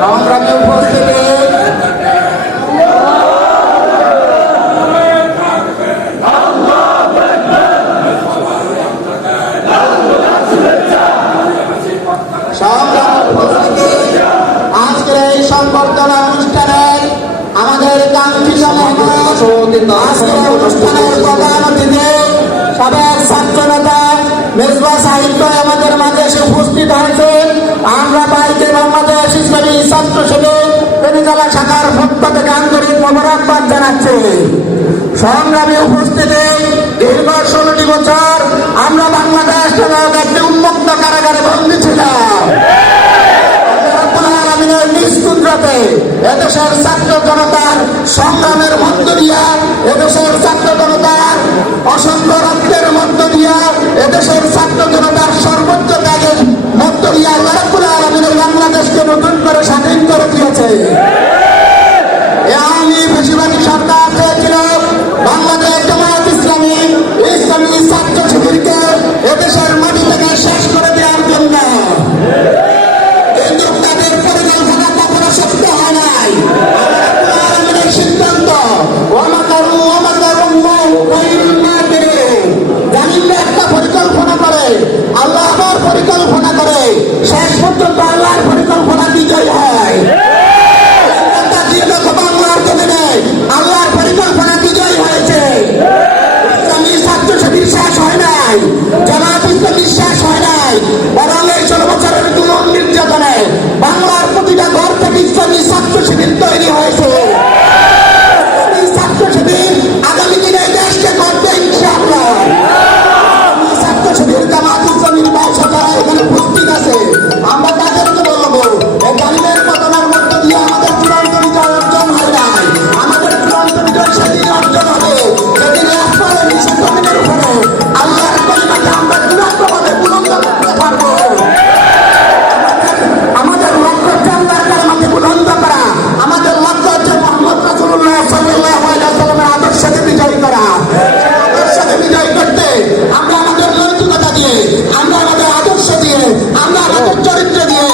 সংগ্রামে উপস্থিত। আজকের এই সংবর্ধনা অনুষ্ঠানের আমাদের কাঙ্ক্ষী আজকের অনুষ্ঠানের প্রধান অতিথি সাবেক ছাত্র মেজবা সাহিত্য আমাদের মাঝে এসে উপস্থিত হয়েছে। মোবারকবাদ জানাচ্ছে। সংগ্রামে উপস্থিতি, দীর্ঘ ষোলোটি বছর আমরা বাংলাদেশ একটি উন্মুক্ত কারাগারে বন্দী ছিলাম নিষ্ঠুরাতে এদেশের ছাত্র জনতার সংগ্রামের মধ্য দিয়া, এদেশের ছাত্র জনতার অসংখ্য রক্তের মধ্য দিয়া এদেশের ছাত্র আদর্শ চরিত্র দিয়ে